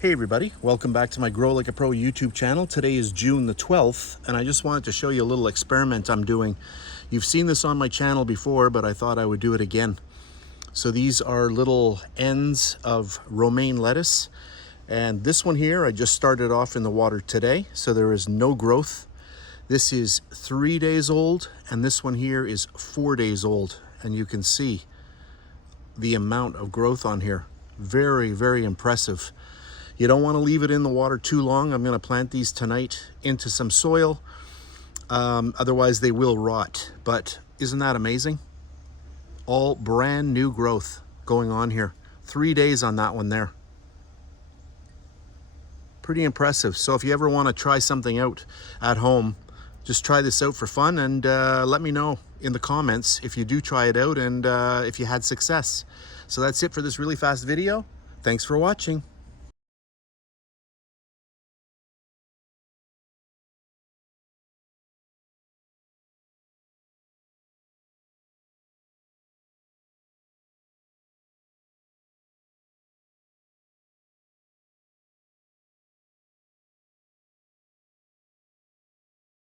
Hey everybody, welcome back to my Grow Like a Pro YouTube channel. Today is June the 12th, and I just wanted to show you a little experiment I'm doing. You've seen this on my channel before, but I thought I would do it again. So these are little ends of romaine lettuce, and this one here, I just started off in the water today, so there is no growth. This is 3 days old, and this one here is 4 days old, and you can see the amount of growth on here. Very, very impressive. You don't want to leave it in the water too long. I'm going to plant these tonight into some soil. Otherwise they will rot. But isn't that amazing? All brand new growth going on here. 3 days on that one there. Pretty impressive. So if you ever want to try something out at home, just try this out for fun and let me know in the comments if you do try it out and if you had success. So that's it for this really fast video. Thanks for watching.